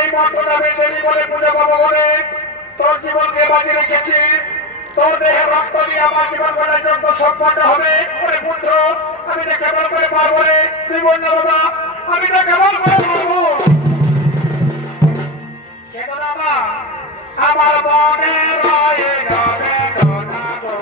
এই মন্ত্রটা দেবী বলে পুজো পাবো বলে তোর জীবনকে বাজি রেখেছি। তোর দেহে রক্ত দিয়ে আমার জীবন গড়ার জন্য সম্পন্ন হবে। ওরে পুত্র, আমি তো কেবল করে পারবো রে। তুই বল না বাবা, আমি তো কেবল করে পারবো। আমার মনে রয়ে যাবে দোনা গো,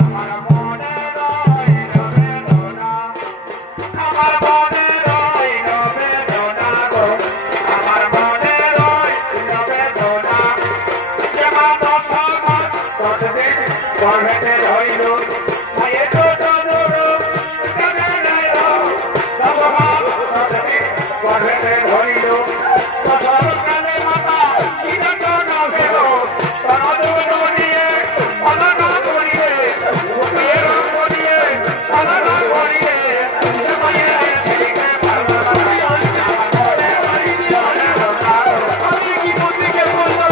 আমার মনে রয়ে যাবে দোনা, আমার মনে রয়ে যাবে দোনা গো, আমার মনে রয়ে যাবে দোনা। যেমন সমাজ কতদিন গর্ভেতে রইল, ভাইয়ে তো চলো কেনে রইল, সমাজ কতদিন গর্ভেতে রইল, সরকারে মাতা কিনা জনা বেরো, তারা দুনিয়ে পালানা করিয়ে, উঠিয়ে রং করিয়ে, পালানা করিয়ে, ভাইয়ে ছেলেকে পারবো না, আমি কি বুদ্ধিকে বলবো।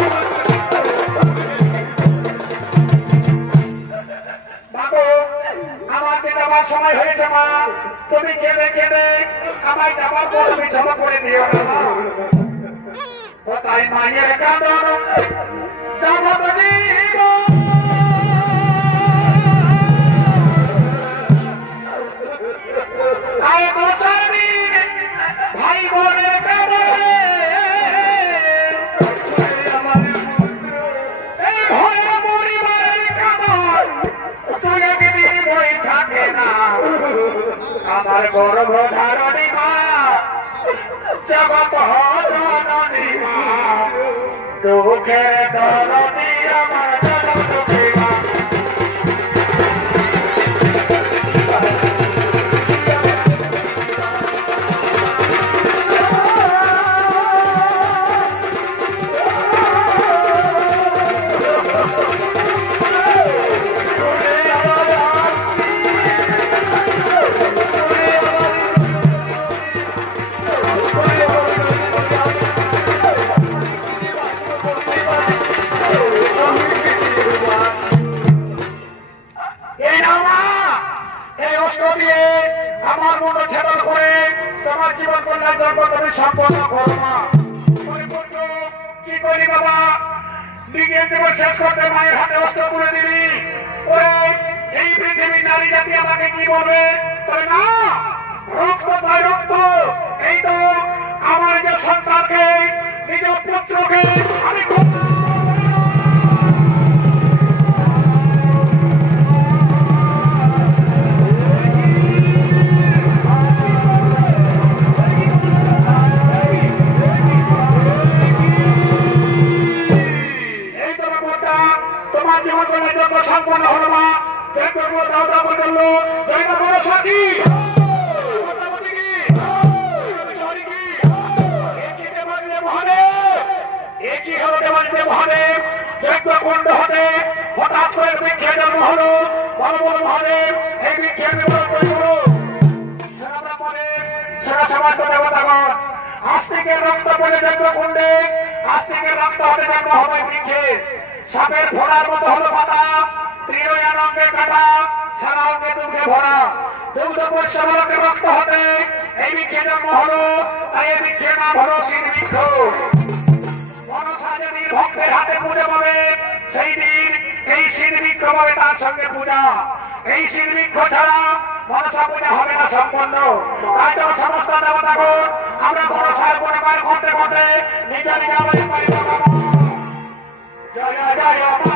আমার যাবার সময় হয়েছে মা, তুমি কেঁদে কেঁদে আমায় যাবার পর তুমি ক্ষমা করে দিও না। কোথায় মায়ের কাঁদন জগৎ জীব, ভাই বোনের কাঁদন, এই ঘরে পরিবারের কাঁদন তুই একদিন বই থাকে না। আমার গর্ভধারণী মা, জগৎ জননী মা, দুঃখের দরদি আমার জননী মা। আমার মন ছেদন করে তোমার জীবন কল্যাণ জন্য তুমি সম্পন্ন করো মা। কি করি বাবা, বিজ্ঞান জীবন শেষ করতে মায়ের হাতে অস্ত্র তুলে দিবি। ওরে এই পৃথিবীর নারী জাতি আমাকে কি বলবে? তবে না, রক্ত চাই রক্ত। এই তো আমার যে সন্তানকে, নিজ পুত্রকে আমি সম্পন্ন হল মা। দাদা বলল সাথী একই হতে মহাদেব যজ্ঞকুণ্ড হতে হঠাৎ করে বৃক্ষের জন্ম হলো। বড় বড় মহাদেব এই বৃক্ষের সেরা সমাজ দেবতাগণ আস্তিকের রক্ত বলে যজ্ঞকুণ্ডে, আস্তিকের রক্ত হতে জন্ম হবে বৃক্ষে। সাপের ফোড়ার মতো হলো পাতা, ত্রিনয়ন অঙ্গের কাটা, সারা অঙ্গে দুঃখে ভরা। দুগ্ধবৈশ্যবলকে রক্ত হতে এই বৃক্ষে জন্ম হলো, তাই এই বৃক্ষের নাম হলো শিরবৃক্ষ। মনসা যেদিন ভক্তের হাতে পূজা পাবে, সেই দিন এই শিরবৃক্ষ পাবে তার সঙ্গে পূজা। এই শিরবৃক্ষ ছাড়া মনসা পূজা হবে না সম্পন্ন। তাই তো সমস্ত দেবতাগণ আমরা মনসার গুণগান করতে করতে নিজে নিজে আমাদের পরিবার জয় জয়